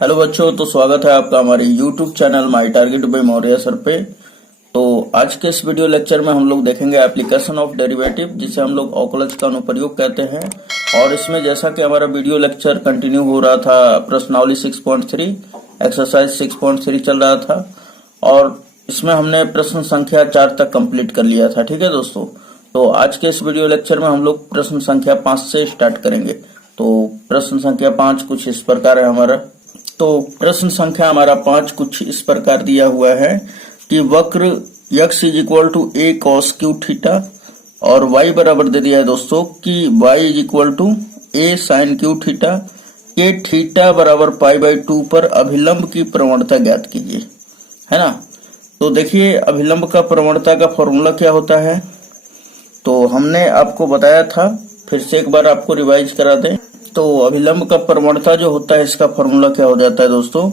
Hello बच्चों, तो स्वागत है आपका हमारे YouTube channel my target by Maurya sir पे। तो आज के इस वीडियो लेक्चर में हम लोग देखेंगे एप्लीकेशन ऑफ डेरिवेटिव, जिसे हम लोग अवकलज का अनुप्रयोग कहते हैं। और इसमें जैसा कि हमारा वीडियो लेक्चर कंटिन्यू हो रहा था, प्रश्नावली 6.3 एक्सरसाइज 6.3 चल रहा था और इसमें हमने प्रश्न संख्या 4 तक कंप्लीट कर लिया था। ठीक है दोस्तों, तो आज के इस वीडियो लेक्चर में हम लोग प्रश्न संख्या 5 से स्टार्ट करेंगे। तो प्रश्न संख्या 5 कुछ इस प्रकार है हमारा। तो प्रश्न संख्या हमारा 5 कुछ इस प्रकार दिया हुआ है कि वक्र x is equal to a cos cube theta और y बराबर दे दिया है दोस्तों कि y is equal to a sine cube theta के थीटा बराबर π/2 पर अभिलंब की प्रवणता ज्ञात कीजिए, है ना। तो देखिए, अभिलंब का प्रवणता का फॉर्मूला क्या होता है तो हमने आपको बताया था, फिर से एक बार आपको रिवाइज करा दें। तो अभिलंब का प्रवणता जो होता है, इसका फॉर्मूला क्या हो जाता है दोस्तों,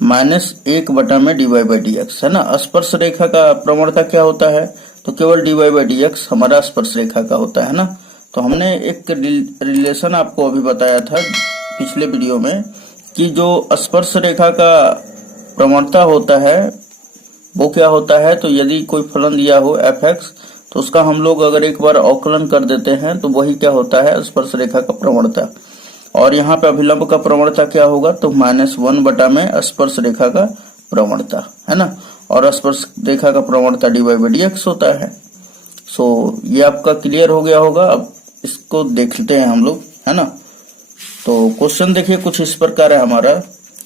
-1/dy/dx, है ना। स्पर्श रेखा का प्रवणता क्या होता है तो केवल dy/dx हमारा स्पर्श रेखा का होता है ना। तो हमने एक रिलेशन आपको अभी बताया था पिछले वीडियो में कि जो स्पर्श रेखा का प्रवणता होता है वो क्या होता है, तो यदि कोई फलन दिया हो f(x) तो उसका हम लोग अगर एक बार अवकलन कर देते हैं तो वही क्या होता है, स्पर्श रेखा का प्रवणता। और यहाँ पे अभिलंब का प्रवणता क्या होगा तो -1 में स्पर्श रेखा का प्रवणता, है ना। और स्पर्श रेखा का प्रवणता dy/dx होता है। सो ये आपका क्लियर हो गया होगा। अब इसको देखते हैं हम लोग, है ना। तो क्वेश्चन देखिए कुछ इस प्रकार है हमारा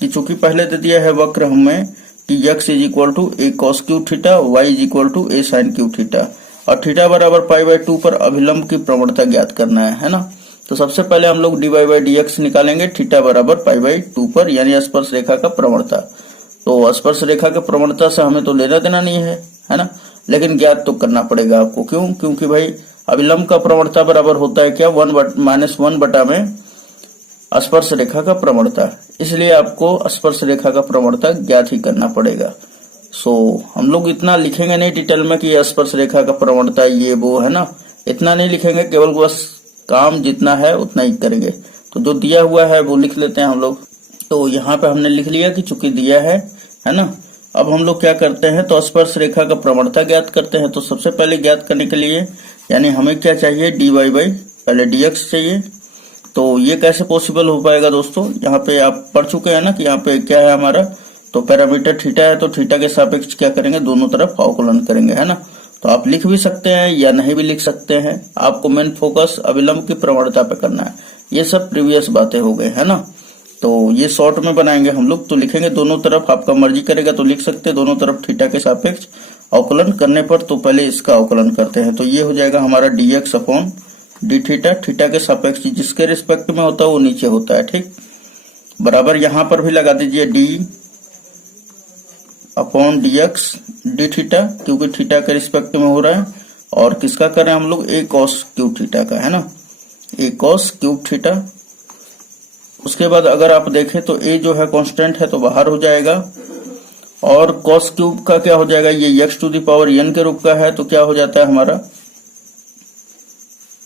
कि चूंकि पहले दे दिया है वक्र हमें कि x is equal to a cos cube theta, y is equal to a sine cube theta और थीटा बराबर π/2 पर अभिलंब की प्रवणता ज्ञात करना है ना। तो सबसे पहले हम लोग dy/dx निकालेंगे थीटा बराबर π/2 पर, यानी स्पर्श रेखा का प्रवणता। तो स्पर्श रेखा के प्रवणता से हमें तो लेना देना नहीं है ना, लेकिन ज्ञात तो करना पड़ेगा आपको। क्यों? क्योंकि भाई अभिलंब का प्रवणता बराबर होता है क्या, -1 में स्पर्श रेखा का प्रवणता, इसलिए आपको स्पर्श रेखा का प्रवणता ज्ञात ही करना पड़ेगा। सो हम लोग इतना लिखेंगे नहीं डिटेल में कि स्पर्श रेखा का प्रवणता ये वो, है ना, इतना नहीं लिखेंगे, केवल बस काम जितना है उतना ही करेंगे। तो जो दिया हुआ है वो लिख लेते हैं हम लोग। तो यहाँ पे हमने लिख लिया कि चूंकि दिया है ना। अब हम लोग क्या करते हैं तो स्पर्श रेखा का प्रवणता ज्ञात करते हैं। तो सबसे पहले ज्ञात करने के लिए यानी हमें क्या चाहिए, पहले dx चाहिए। तो ये कैसे पॉसिबल हो पाएगा दोस्तों, यहाँ पे आप पढ़ चुके हैं ना कि यहाँ पे क्या है हमारा, तो पैरामीटर थीटा है, तो थीटा के सापेक्ष क्या करेंगे, दोनों तरफ अवकलन करेंगे, है ना। तो आप लिख भी सकते हैं या नहीं भी लिख सकते हैं, आपको मेन फोकस अभिलंब की प्रवणता पे करना है। ये सब प्रीवियस बातें हो गए, है ना। तो ये शॉर्ट में बनाएंगे हम लोग। तो लिखेंगे दोनों तरफ, आपका मर्जी करेगा तो लिख सकते हैं दोनों तरफ थीटा के सापेक्ष अवकलन करने पर। तो पहले इसका अवकलन करते हैं। तो ये हो जाएगा हमारा dx/d थीटा, थीटा के सापेक्ष जिसके रिस्पेक्ट में होता है वो नीचे होता है, ठीक। बराबर यहाँ पर भी लगा दीजिए d/dx d थीटा, क्योंकि थीटा के रिस्पेक्ट में हो रहा है। और किसका करें हम लोग, a cos क्यूब थीटा का, है ना, a cos क्यूब थीटा। उसके बाद अगर आप देखें तो a जो है कांस्टेंट है तो बाहर हो जाएगा, और cos क्यूब का क्या हो जाएगा, ये x⁴n के रूप का है, तो क्या हो जाता है हमारा,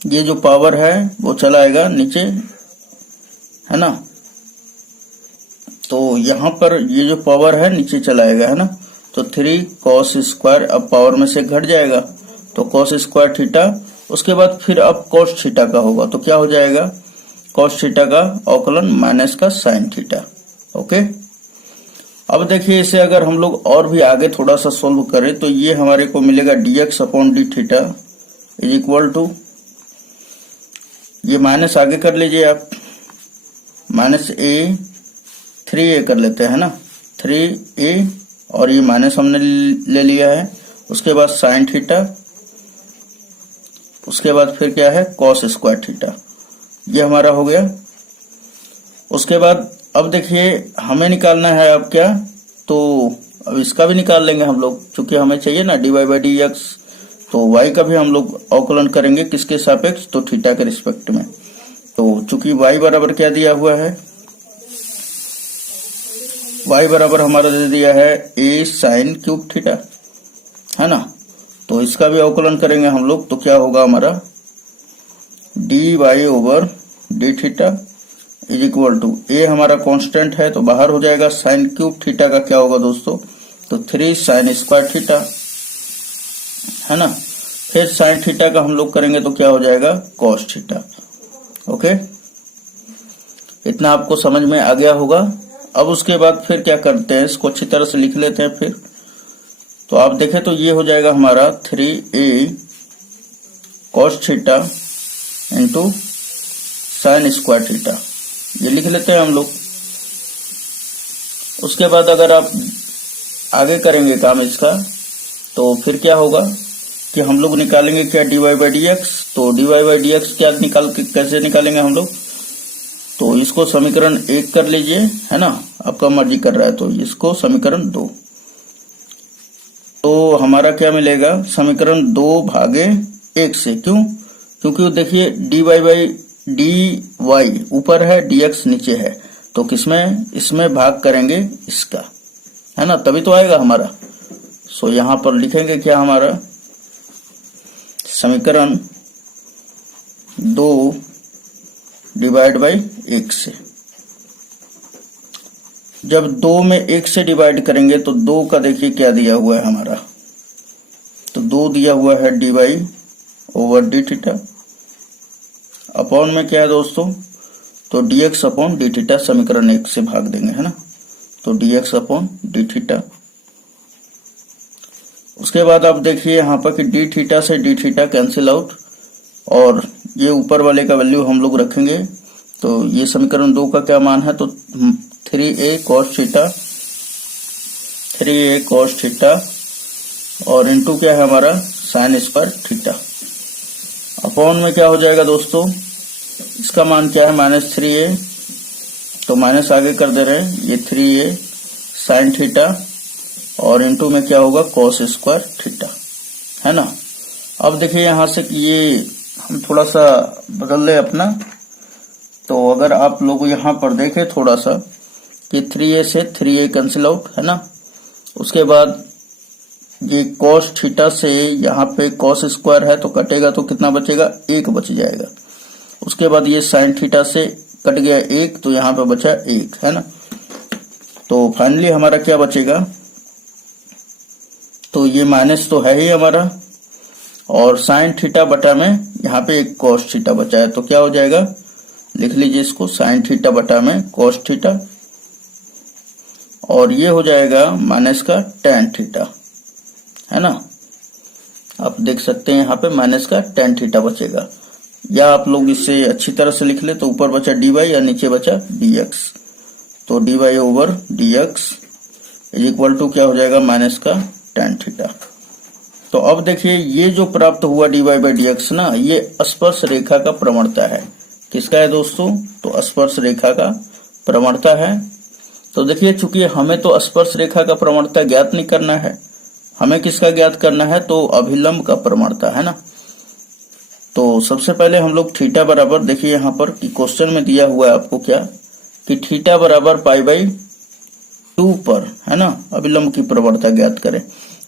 ये जो पावर है वो चला आएगा नीचे, है ना। तो यहाँ पर ये जो पावर है नीचे चला आएगा, है ना। तो 3 cos स्क्वायर अब पावर में से घट जाएगा, तो cos स्क्वायर थीटा। उसके बाद फिर अब cos थीटा का होगा, तो क्या हो जाएगा, cos थीटा का अवकलन माइनस का sin थीटा। ओके, अब देखिए इसे अगर हम लोग और भी आगे थोड़ा सा सोल्व करें तो ये हमारे को मिलेगा dx/d theta is equal to, ये माइनस आगे कर लीजिए आप, -3a कर लेते हैं ना, 3a, और ये माइनस हमने ले लिया है। उसके बाद साइन थीटा, उसके बाद फिर क्या है, कॉस स्क्वायर थीटा, ये हमारा हो गया। उसके बाद अब देखिए हमें निकालना है अब क्या, तो अब इसका भी निकाल लेंगे हम लोग, चूंकि हमें चाहिए ना dy/dx। तो y का भी हम लोग अवकलन करेंगे किसके सापेक्ष, तो थीटा के रिस्पेक्ट में। तो चूंकि y बराबर क्या दिया हुआ है, y बराबर हमारा दे दिया है a साइन क्यूब थीटा, है ना। तो इसका भी अवकलन करेंगे हम लोग, तो क्या होगा हमारा dy/d theta is equal to a हमारा कांस्टेंट है तो बाहर हो जाएगा, साइन क्यूब थीटा का क्या होगा दोस्तों, तो 3 साइन स्क्वायर थीटा, है ना। फिर साइन थीटा का हम लोग करेंगे तो क्या हो जाएगा, कॉस थीटा। ओके, इतना आपको समझ में आ गया होगा। अब उसके बाद फिर क्या करते हैं, इसको अच्छी तरह से लिख लेते हैं। फिर तो आप देखें तो ये हो जाएगा हमारा 3a cos theta into sine square theta, ये लिख लेते हैं हम लोग। उसके बाद अगर आप आगे करेंगे काम इसका तो फिर क्या होगा कि हम लोग निकालेंगे क्या, dy बाई डी एक्स। तो dy बाई डी एक्स क्या कैसे निकालेंगे हम लोग, तो इसको समीकरण 1 कर लीजिए, है ना, आपका मर्जी कर रहा है तो इसको समीकरण 2। तो हमारा क्या मिलेगा, समीकरण 2 भागे 1 से, क्यों, क्योंकि देखिए dy बाई डी वाई ऊपर है, dx नीचे है, तो किसमें, इसमें भाग करेंगे इसका, है ना, तभी तो आएगा हमारा। सो यहां पर लिखेंगे क्या हमारा, समीकरण 2 डिवाइड बाई 1 से। जब 2 में 1 से डिवाइड करेंगे तो 2 का देखिए क्या दिया हुआ है हमारा, तो 2 दिया हुआ है d y over d theta, upon में क्या है दोस्तों, तो dx अपॉन डी थीटा, समीकरण 1 से भाग देंगे, है ना, तो dx अपॉन डी थीटा। उसके बाद आप देखिए यहाँ पर कि डी थीटा से डी थीटा कैंसिल आउट, और ये ऊपर वाले का वैल्यू हम लोग रखेंगे। तो ये समीकरण 2 का क्या मान है, तो 3a cos theta, 3a cos theta और इनटू क्या है हमारा साइन स्क्वायर थीटा, अपॉन में क्या हो जाएगा दोस्तों, इसका मान क्या है -3a, तो माइनस आगे कर दे रहे हैं, ये 3a साइन थीटा और इनटू में क्या होगा कॉस स्क्वायर थीटा, है ना। अब देखिए यहां से ये हम थोड़ा सा बदल ले अपना, तो अगर आप लोग यहां पर देखें थोड़ा सा कि 3a से 3a कैंसिल आउट, है ना। उसके बाद ये कॉस थीटा से यहाँ पे कॉस स्क्वायर है तो कटेगा तो कितना बचेगा, 1 बच जाएगा। उसके बाद ये साइन थीटा से कट गया 1, तो यहाँ पे बचा 1, है ना। तो फाइनली हमारा क्या बचेगा, तो ये माइनस तो है ही हमारा, और साइन थीटा बटा में यहाँ पे एक कॉस थीटा बचा है, तो क्या हो जाएगा, लिख लीजिए इसको, साइन थीटा बटा में कॉस थीटा, और ये हो जाएगा माइनस का टेन थीटा, है ना। आप देख सकते हैं यहाँ पे माइनस का टेन थीटा बचेगा, या आप लोग इसे अच्छी तरह से लिख ले तो ऊपर बचा डी वाई या नीचे बचा डी एक्स, तो d y over d x is equal to क्या हो जाएगा, माइनस का टेन थीटा। तो अब देखिए ये जो प्राप्त हुआ d y by d x ना, ये स्पर्श रेखा का प्रवणता है। किसका है दोस्तों, तो स्पर्श रेखा का प्रवणता है। तो देखिए चूंकि हमें तो स्पर्श रेखा का प्रवणता ज्ञात नहीं करना है, हमें किसका ज्ञात करना है, तो अभिलंब का प्रवणता, है ना। तो सबसे पहले हम लोग थीटा बराबर, देखिए यहाँ पर कि क्वेश्चन में दिया हुआ है आपको क्या, कि थीटा बराबर π/2 पर, है ना, अभिलंब की प्रवणता ज्ञात करें।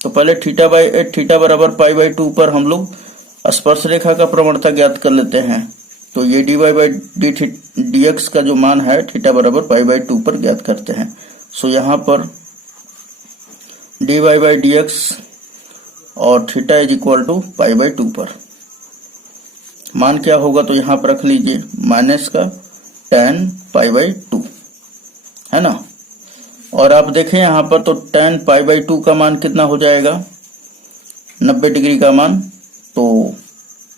तो पहले थीटा बराबर π/2 पर हम लोग स्पर्श रेखा का प्रवणता ज्ञात कर लेते हैं। तो ये dy बाई डी एक्स का जो मान है थीटा बराबर π/2 पर ज्ञात करते हैं। सो यहाँ पर dy बाई डी एक्स और थीटा इज इक्वल टू π/2 पर मान क्या होगा, तो यहाँ पर रख लीजिए माइनस का tan π/2, है ना। और आप देखें यहाँ पर तो tan π/2 का मान कितना हो जाएगा, 90 डिग्री का मान तो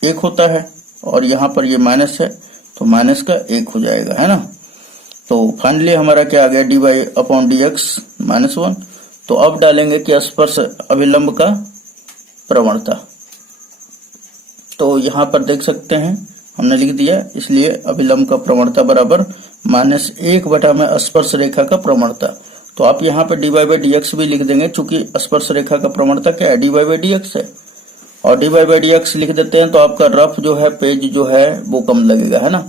1 होता है, और यहाँ पर ये माइनस है तो माइनस का 1 हो जाएगा, है ना। तो फाइनली हमारा क्या आ गया, dy अपॉन डी एक्स -1। तो अब डालेंगे कि स्पर्श अभिलंब का प्रवणता, तो यहाँ पर देख सकते हैं हमने लिख दिया, इसलिए अभिलंब का प्रवणता बराबर -1 बटा में स्पर्श रेखा का प्रवणता। तो आप यहाँ पे dy बाई डी एक्स भी लिख देंगे, चूंकि स्पर्श रेखा का प्रवणता क्या है, dy बाई डी एक्स है, और dy बाई डी एक्स लिख देते हैं तो आपका रफ जो है पेज जो है वो कम लगेगा, है ना।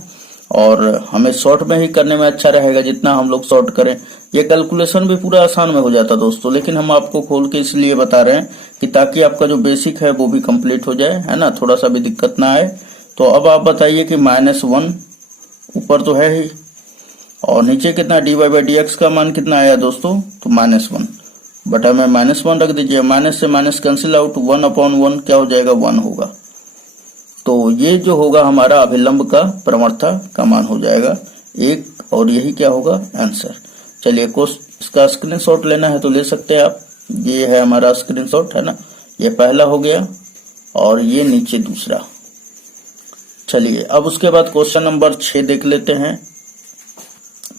और हमें शॉर्ट में ही करने में अच्छा रहेगा, जितना हम लोग शॉर्ट करें। ये कैलकुलेशन भी पूरा आसान में हो जाता दोस्तों, लेकिन हम आपको खोल के इसलिए बता रहे हैं कि ताकि आपका जो बेसिक है वो भी कंप्लीट हो जाए, है ना, थोड़ा सा भी दिक्कत ना आए। तो अब आप बताइए कि -1 ऊपर तो है ही, और नीचे कितना dy बाई डी एक्स का मान कितना आया दोस्तों, तो -1 बटा में -1 रख दीजिए, माइनस से माइनस कैंसिल आउट, 1/1 क्या हो जाएगा, 1 होगा। तो ये जो होगा हमारा अभिलंब का प्रवणता का मान हो जाएगा 1, और यही क्या होगा, आंसर। चलिए इसका स्क्रीनशॉट लेना है तो ले सकते हैं आप, ये है हमारा स्क्रीनशॉट, है ना, ये पहला हो गया और ये नीचे दूसरा। चलिए अब उसके बाद क्वेश्चन नंबर 6 देख लेते हैं।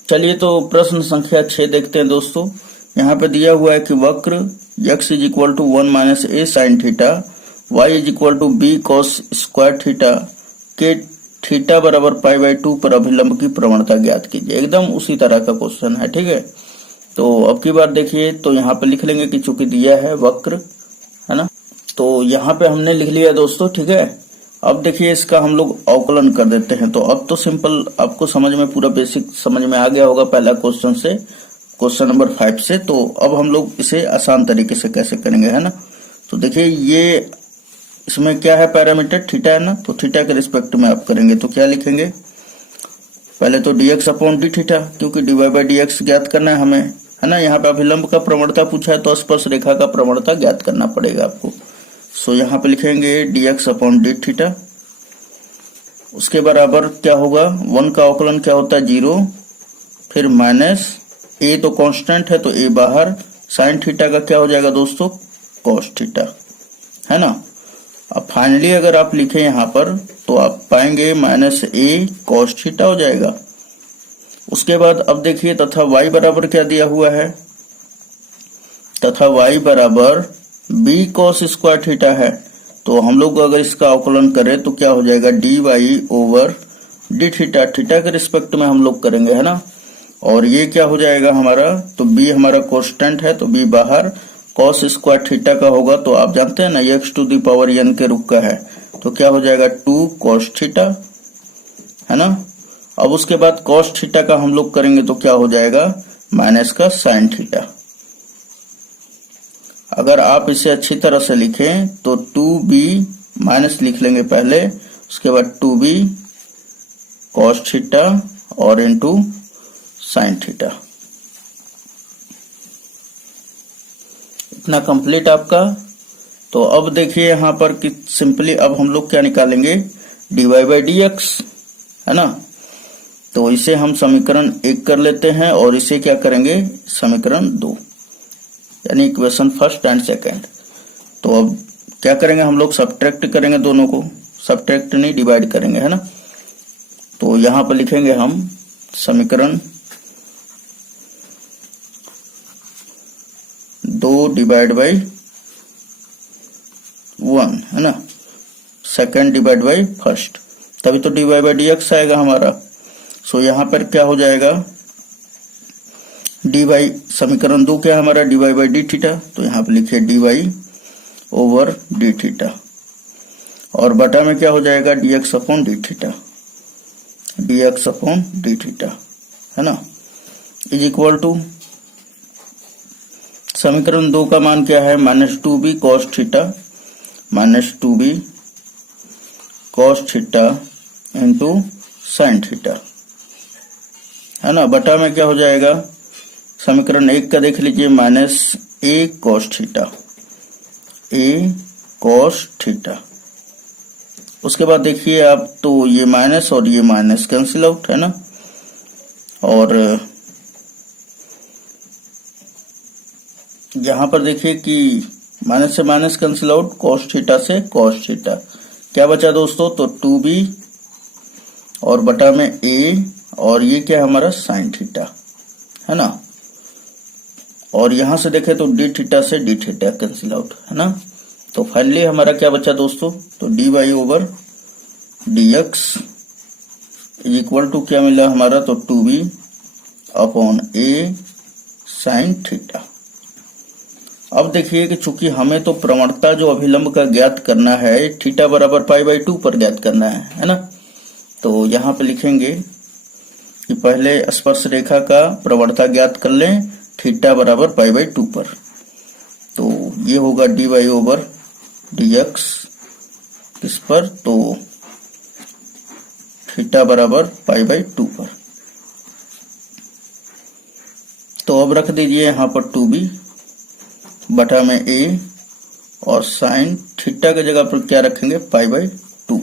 चलिए तो प्रश्न संख्या 6 देखते हैं दोस्तों। यहाँ पे दिया हुआ है कि वक्र x = 1 - a sin theta, y = b cos square theta के थीटा बराबर π/2 पर अभिलंब की प्रवणता ज्ञात कीजिए। एकदम उसी तरह का क्वेश्चन है, ठीक है। तो अब की बार देखिए, तो यहाँ पे लिख लेंगे कि चूंकि दिया है वक्र, है ना, तो यहाँ पे हमने लिख लिया दोस्तों, ठीक है। अब देखिए इसका हम लोग अवकलन कर देते हैं। तो अब तो सिंपल आपको समझ में, पूरा बेसिक समझ में आ गया होगा पहला क्वेश्चन से, क्वेश्चन नंबर 5 से। तो अब हम लोग इसे आसान तरीके से कैसे करेंगे, है ना। तो देखिए ये इसमें क्या है, पैरामीटर थीटा है ना, तो थीटा के रिस्पेक्ट में आप करेंगे तो क्या लिखेंगे, पहले तो dx/d थीटा, क्योंकि dy बाई डी एक्स ज्ञात करना है हमें, है ना। यहाँ पे अभिलंब का प्रवणता पूछा है तो स्पर्श रेखा का प्रवणता ज्ञात करना पड़ेगा आपको। सो यहाँ पे लिखेंगे dx/d थीटा, उसके बराबर क्या होगा, 1 का अवकलन क्या होता है, 0, फिर माइनस a तो कांस्टेंट है तो a बाहर, साइन थीटा का क्या हो जाएगा दोस्तों, कॉस थीटा, है ना। अब फाइनली अगर आप लिखें यहाँ पर तो आप पाएंगे -a cos थीटा हो जाएगा। उसके बाद अब देखिए तथा y बराबर क्या दिया हुआ है, तथा y बराबर b cos स्क्वायर थीटा है। तो हम लोग अगर इसका अवकलन करें तो क्या हो जाएगा, dy/d थीटा, थीटा के रिस्पेक्ट में हम लोग करेंगे, है ना। और ये क्या हो जाएगा हमारा, तो b हमारा कांस्टेंट है तो b बाहर, cos स्क्वायर थीटा का होगा तो आप जानते हैं ना x⁴n के रूप का है, तो क्या हो जाएगा 2 cos थीटा, है ना। अब उसके बाद cos थीटा का हम लोग करेंगे तो क्या हो जाएगा, माइनस का sin थीटा। अगर आप इसे अच्छी तरह से लिखें तो 2b माइनस लिख लेंगे पहले, उसके बाद 2b cos थीटा और इनटू sin थीटा। इतना कंप्लीट आपका। तो अब देखिए यहाँ पर कि सिंपली अब हम लोग क्या निकालेंगे, dy बाई डी एक्स, है ना। तो इसे हम समीकरण 1 कर लेते हैं और इसे क्या करेंगे, समीकरण 2, यानी इक्वेशन फर्स्ट एंड सेकंड। तो अब क्या करेंगे हम लोग, सब्ट्रैक्ट करेंगे दोनों को, सब्ट्रैक्ट नहीं डिवाइड करेंगे, है ना। तो यहाँ पर लिखेंगे हम समीकरण 2 डिवाइड बाई 1, है ना, सेकंड डिवाइड बाई फर्स्ट, तभी तो dy बाई डी एक्स आएगा हमारा। सो यहाँ पर क्या हो जाएगा, dy, समीकरण 2 क्या है हमारा, dy बाई डी थीटा, तो यहाँ पे लिखिए dy/d थीटा, और बटा में क्या हो जाएगा, dx/d थीटा, है ना, इज इक्वल टू समीकरण 2 का मान क्या है, -2b cos theta, -2b cos theta into sine theta, है ना। बटा में क्या हो जाएगा, समीकरण 1 का देख लीजिए, -a cos theta, a cos theta. उसके बाद देखिए आप, तो ये माइनस और ये माइनस कैंसिल आउट, है ना। और यहाँ पर देखिए कि माइनस से minus cancel out, cos theta से cos थीटा, क्या बचा दोस्तों, तो 2b और बटा में a, और ये क्या है हमारा sin थीटा, है ना। और यहां से देखें तो d थीटा से d थीटा कैंसिल आउट, है ना। तो फाइनली हमारा क्या बचा दोस्तों, तो dy/dx इज इक्वल टू क्या मिला हमारा, तो 2b/a sin थीटा। अब देखिए कि चूंकि हमें तो प्रवणता जो अभिलंब का ज्ञात करना है, थीटा बराबर π/2 पर ज्ञात करना है ना। तो यहाँ पे लिखेंगे कि पहले स्पर्श रेखा का प्रवणता ज्ञात कर लें, थीटा बराबर π/2 पर। तो ये होगा dy/dx किस पर, तो थीटा बराबर π/2 पर। तो अब रख दीजिए यहाँ पर 2b बटा में a और साइन थीटा की जगह पर क्या रखेंगे π/2।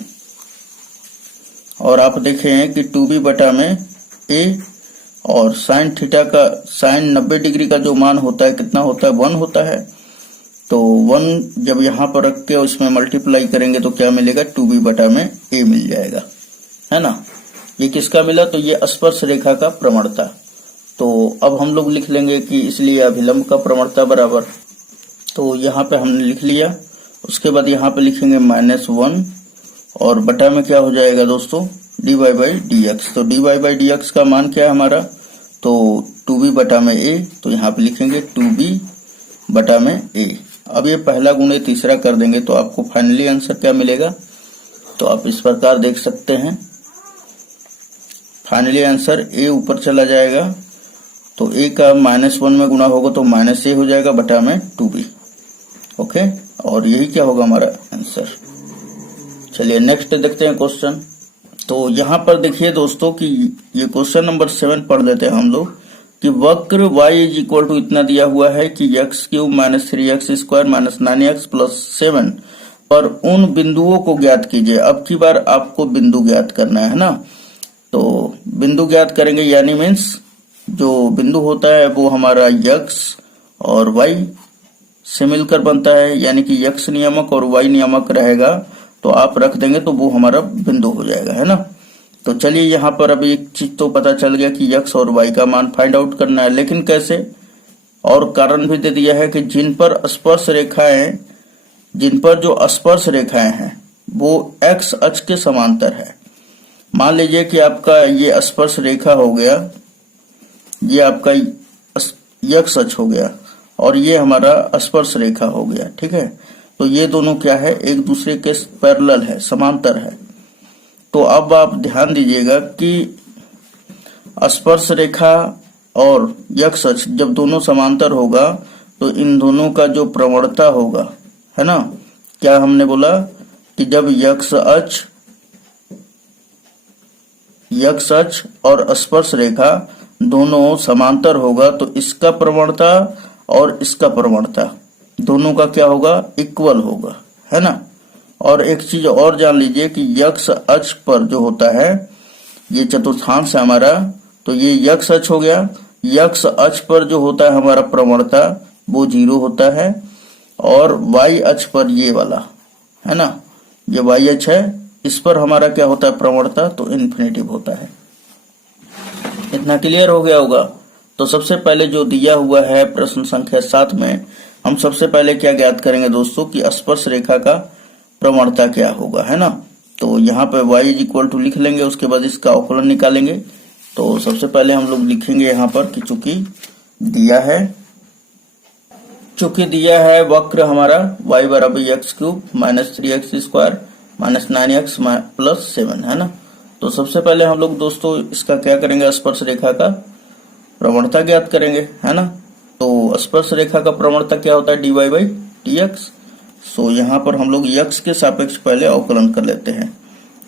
और आप देखें कि 2b बटा में a और साइन थीटा का साइन 90 डिग्री का जो मान होता है कितना होता है 1 होता है। तो 1 जब यहाँ पर रख के उसमें मल्टीप्लाई करेंगे तो क्या मिलेगा 2b बटा में a मिल जाएगा, है ना। ये किसका मिला, तो ये स्पर्श रेखा का प्रवणता। तो अब हम लोग लिख लेंगे कि इसलिए अभिलंब का प्रवणता बराबर, तो यहाँ पे हमने लिख लिया। उसके बाद यहाँ पे लिखेंगे -1 और बटा में क्या हो जाएगा दोस्तों dy/dx। तो dy/dx का मान क्या है हमारा, तो 2b बटा में a, तो यहाँ पे लिखेंगे 2b बटा में a। अब ये पहला गुणे तीसरा कर देंगे तो आपको फाइनली आंसर क्या मिलेगा, तो आप इस प्रकार देख सकते हैं। फाइनली आंसर a ऊपर चला जाएगा, तो a का -1 में गुणा होगा तो -a हो जाएगा बटा में 2b। ओके, और यही क्या होगा हमारा आंसर। चलिए नेक्स्ट देखते हैं क्वेश्चन। तो यहाँ पर देखिए दोस्तों कि ये क्वेश्चन नंबर 7 पढ़ लेते हैं हम लोग कि वक्र y इक्वल टू इतना दिया हुआ है कि x³ - 3x² - 9x + 7 पर उन बिंदुओं को ज्ञात कीजिए। अब की बार आपको बिंदु ज्ञात करना है ना, तो बिंदु ज्ञात करेंगे यानी मीन्स जो बिंदु होता है वो हमारा x और y से मिलकर बनता है, यानी कि x नियामक और y नियामक रहेगा तो आप रख देंगे तो वो हमारा बिंदु हो जाएगा, है ना। तो चलिए यहाँ पर अभी एक चीज तो पता चल गया कि x और y का मान फाइंड आउट करना है, लेकिन कैसे, और कारण भी दे दिया है कि जिन पर जो स्पर्श रेखाएं हैं वो x अक्ष के समांतर है। मान लीजिए कि आपका ये स्पर्श रेखा हो गया, ये आपका x अक्ष हो गया और ये हमारा स्पर्श रेखा हो गया, ठीक है। तो ये दोनों क्या है, एक दूसरे के पैरेलल है, समांतर है। तो अब आप ध्यान दीजिएगा कि स्पर्श रेखा और x अक्ष जब दोनों समांतर होगा तो इन दोनों का जो प्रवणता होगा, है ना, क्या हमने बोला कि जब x अक्ष और स्पर्श रेखा दोनों समांतर होगा तो इसका प्रवणता और इसका प्रवणता दोनों का क्या होगा, इक्वल होगा, है ना। और एक चीज और जान लीजिए कि x अक्ष पर जो होता है ये चतुर्थांश है हमारा, तो ये x अक्ष हो गया। x अक्ष पर जो होता है हमारा प्रवणता वो 0 होता है, और y अक्ष पर ये वाला, है ना, ये y अक्ष है, इस पर हमारा क्या होता है प्रवणता, तो इन्फिनेटिव होता है। इतना क्लियर हो गया होगा। तो सबसे पहले जो दिया हुआ है प्रश्न संख्या 7 में हम सबसे पहले क्या ज्ञात करेंगे दोस्तों कि स्पर्श रेखा का प्रवणता क्या होगा, है ना। तो यहाँ पे y इक्वल टू लिख लेंगे, उसके बाद इसका अवकलन निकालेंगे। तो सबसे पहले हम लोग लिखेंगे यहाँ पर कि चूंकि दिया है वक्र हमारा y बराबर x³ - 3x² - 9x + 7, है ना। तो सबसे पहले हम लोग दोस्तों इसका क्या करेंगे, स्पर्श रेखा का प्रवणता ज्ञात करेंगे, है ना। तो स्पर्श रेखा का प्रवणता क्या होता है dy/dx। सो यहाँ पर हम लोग x के सापेक्ष पहले अवकलन कर लेते हैं।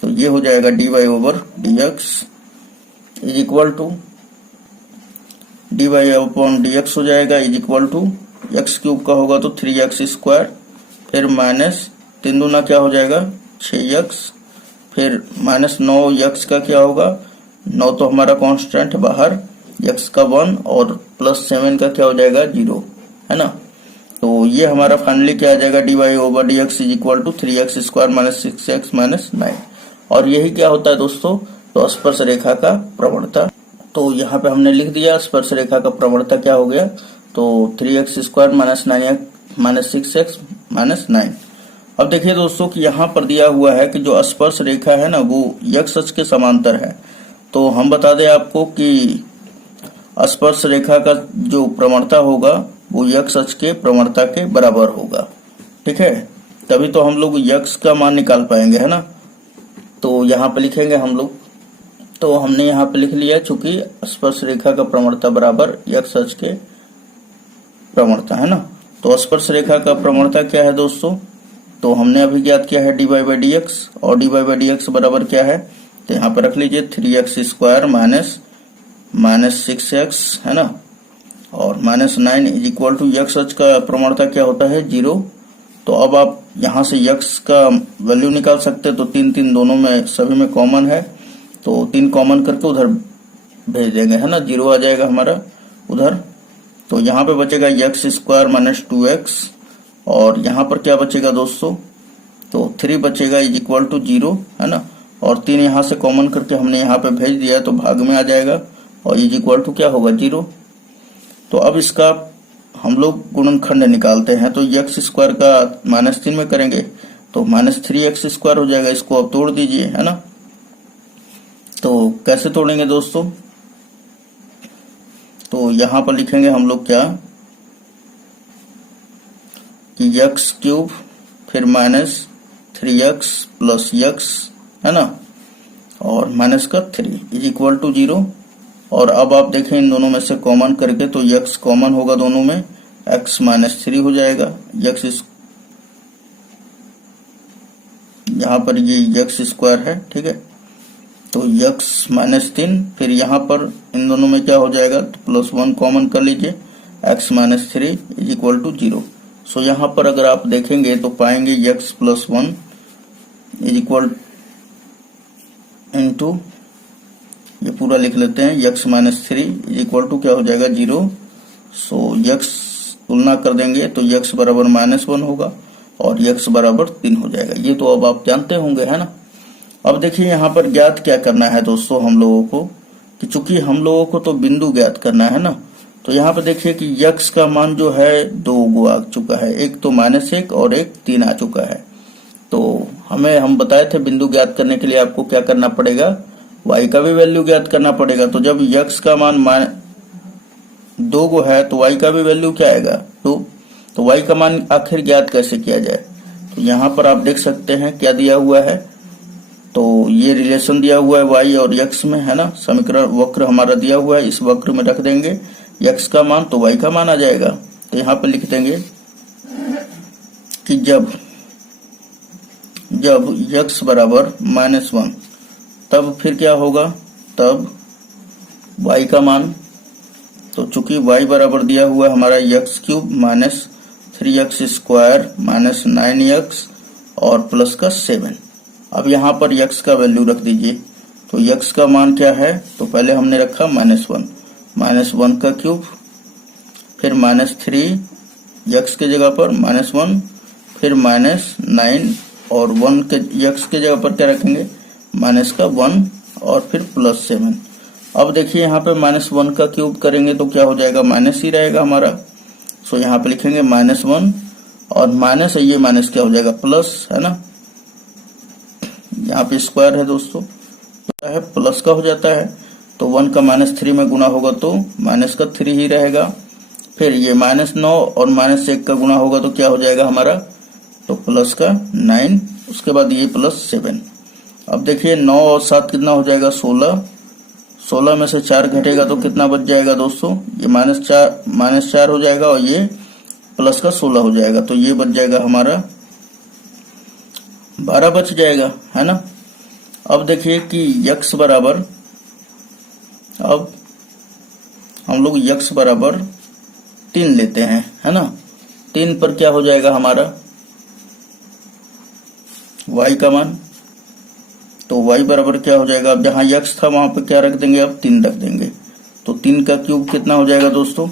तो ये हो जाएगा dy/dx is equal to dy/dx हो जाएगा इज इक्वल टू x³ का होगा तो 3x², फिर माइनस 3 दूना क्या हो जाएगा 6x, फिर -9x का क्या होगा, 9 तो हमारा कांस्टेंट बाहर, x का 1 और +7 का क्या हो जाएगा 0, है ना। तो ये हमारा फाइनली क्या आ जाएगा dy/dx is equal to 3x² - 6x - 9। और यही क्या होता है दोस्तों, तो स्पर्श रेखा का प्रवणता। तो यहाँ पे हमने लिख दिया स्पर्श रेखा का प्रवणता क्या हो गया, तो 3x² - 6x - 9। अब देखिए दोस्तों कि यहाँ पर दिया हुआ है कि जो स्पर्श रेखा है ना वो x अक्ष के समांतर है। तो हम बता दें आपको कि स्पर्श रेखा का जो प्रवणता होगा वो x अक्ष के प्रवणता के बराबर होगा, ठीक है। तभी तो हम लोग x का मान निकाल पाएंगे, है ना। तो यहाँ पे लिखेंगे हम लोग, तो हमने यहाँ पे लिख लिया चूंकि स्पर्श रेखा का प्रवणता बराबर x अक्ष के प्रवणता, है ना। तो स्पर्श रेखा का प्रवणता क्या है दोस्तों, तो हमने अभी ज्ञात किया है dy/dx, और dy/dx बराबर क्या है, तो यहाँ पे रख लीजिए 3x² - 6x, है ना, और -9 इज इक्वल टू यक्स अक्ष का प्रवणता क्या होता है 0। तो अब आप यहाँ से यक्स का वैल्यू निकाल सकते हैं। तो 3 दोनों में सभी में कॉमन है, तो 3 कॉमन करके उधर भेज देंगे, है ना। 0 आ जाएगा हमारा उधर। तो यहाँ पे बचेगा यक्स स्क्वायर माइनस 2x, और यहाँ पर क्या बचेगा दोस्तों, तो 3 बचेगा इज इक्वल टू 0, है ना। और 3 यहाँ से कॉमन करके हमने यहाँ पे भेज दिया है, तो भाग में आ जाएगा और इज इक्वल टू क्या होगा 0। तो अब इसका हम लोग गुणनखंड निकालते हैं। तो यक्स स्क्वायर का -3 में करेंगे तो -3x स्क्वायर हो जाएगा। इसको अब तोड़ दीजिए, है ना। तो कैसे तोड़ेंगे दोस्तों, तो यहाँ पर लिखेंगे हम लोग क्या कि यक्स क्यूब फिर -3x प्लस यक्स, है ना, और माइनस का 3 इज इक्वल टू 0। और अब आप देखें इन दोनों में से कॉमन करके तो यक्स कॉमन होगा दोनों में, x -3 हो जाएगा। यक्स यहाँ पर ये यक्स स्क्वायर है, ठीक है। तो यक्स -3 फिर यहाँ पर इन दोनों में क्या हो जाएगा, तो +1 कॉमन कर लीजिए, x -3 इज इक्वल टू 0। सो यहाँ पर अगर आप देखेंगे तो पाएंगे यक्स +1 इज इक्वल इनटू, ये पूरा लिख लेते हैं, यक्स -3 इज इक्वल टू क्या हो जाएगा 0। सो यक्स तुलना कर देंगे तो यक्स बराबर -1 होगा और यक्स बराबर 3 हो जाएगा। ये तो अब आप जानते होंगे, है ना। अब देखिए यहाँ पर ज्ञात क्या करना है दोस्तों हम लोगों को, कि चूंकि हम लोगों को तो बिंदु ज्ञात करना है ना। तो यहाँ पर देखिए कि यक्स का मान जो है 2 आ चुका है, एक तो -1 और एक 3 आ चुका है। तो हम बताए थे बिंदु ज्ञात करने के लिए आपको क्या करना पड़ेगा, y का भी वैल्यू ज्ञात करना पड़ेगा। तो जब x का मान 2 है तो y का भी वैल्यू क्या आएगा 2। तो y का मान आखिर ज्ञात कैसे किया जाए, तो यहाँ पर आप देख सकते हैं क्या दिया हुआ है। तो ये रिलेशन दिया हुआ है y और x में, है ना। समीकरण वक्र हमारा दिया हुआ है, इस वक्र में रख देंगे x का मान तो y का मान आ जाएगा। तो यहाँ पर लिख देंगे कि जब x बराबर -1 तब फिर क्या होगा, तब y का मान, तो चूंकि y बराबर दिया हुआ है हमारा x cube -3x square -9x और प्लस का 7। अब यहाँ पर x का वैल्यू रख दीजिए। तो x का मान क्या है, तो पहले हमने रखा -1 का क्यूब, फिर -3 x के जगह पर -1, फिर -9 और 1 के x के जगह पर क्या रखेंगे -1 और फिर +7। अब देखिए यहाँ पे -1 का क्यूब करेंगे तो क्या हो जाएगा, माइनस ही रहेगा हमारा। सो यहाँ पे लिखेंगे -1 और माइनस ये माइनस क्या हो जाएगा प्लस, है ना। यहाँ पे स्क्वायर है दोस्तों, क्या है प्लस का हो जाता है। तो 1 का -3 में गुना होगा तो -3 ही रहेगा। फिर ये -9 और -1 का गुना होगा तो क्या हो जाएगा हमारा, तो प्लस का 9, उसके बाद ये +7। अब देखिए 9 और 7 कितना हो जाएगा 16 में से 4 घटेगा तो कितना बच जाएगा दोस्तों, ये -4 हो जाएगा और ये प्लस का 16 हो जाएगा। तो ये बच जाएगा हमारा 12 बच जाएगा, है ना। अब देखिए कि x बराबर, अब हम लोग x बराबर 3 लेते हैं, है ना। 3 पर क्या हो जाएगा हमारा y का मान, तो y बराबर क्या हो जाएगा, अब जहां x था वहां पे क्या रख देंगे, अब 3 रख देंगे। तो 3 का क्यूब कितना हो जाएगा दोस्तों,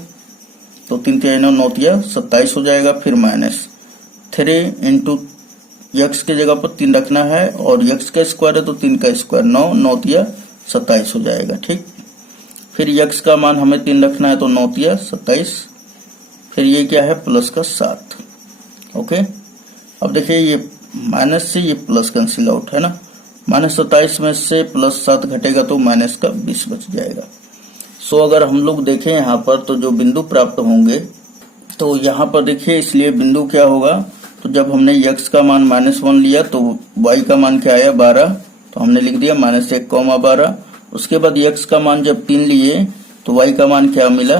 तो 3 के 9 27 हो जाएगा। फिर -3 इंटू x के जगह पर 3 रखना है और x का स्क्वायर है तो 3 का स्क्वायर, 9 27 हो जाएगा, ठीक। फिर x का मान हमें 3 रखना है तो 9 27, फिर ये क्या है प्लस का 7। ओके, अब देखिए ये माइनस से ये प्लस कैंसिल आउट, है ना। -27 में से +7 घटेगा तो माइनस का 20 बच जाएगा। सो अगर हम लोग देखें यहाँ पर तो जो बिंदु प्राप्त होंगे, तो यहाँ पर देखिए इसलिए बिंदु क्या होगा, तो जब हमने x का मान -1 लिया तो y का मान क्या आया 12, तो हमने लिख दिया -1, 12। उसके बाद x का मान जब 3 लिए तो y का मान क्या मिला,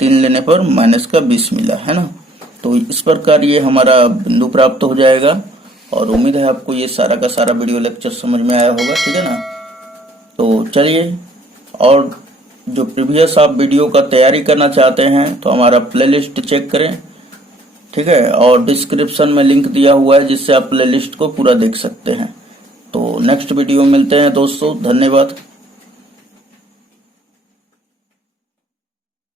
3 लेने पर -20 मिला, है ना। तो इस प्रकार ये हमारा बिंदु प्राप्त हो जाएगा। और उम्मीद है आपको ये सारा का सारा वीडियो लेक्चर समझ में आया होगा, ठीक है ना। तो चलिए और जो प्रीवियस आप वीडियो का तैयारी करना चाहते हैं तो हमारा प्लेलिस्ट चेक करें, ठीक है। और डिस्क्रिप्शन में लिंक दिया हुआ है जिससे आप प्लेलिस्ट को पूरा देख सकते हैं। तो नेक्स्ट वीडियो मिलते हैं दोस्तों, धन्यवाद।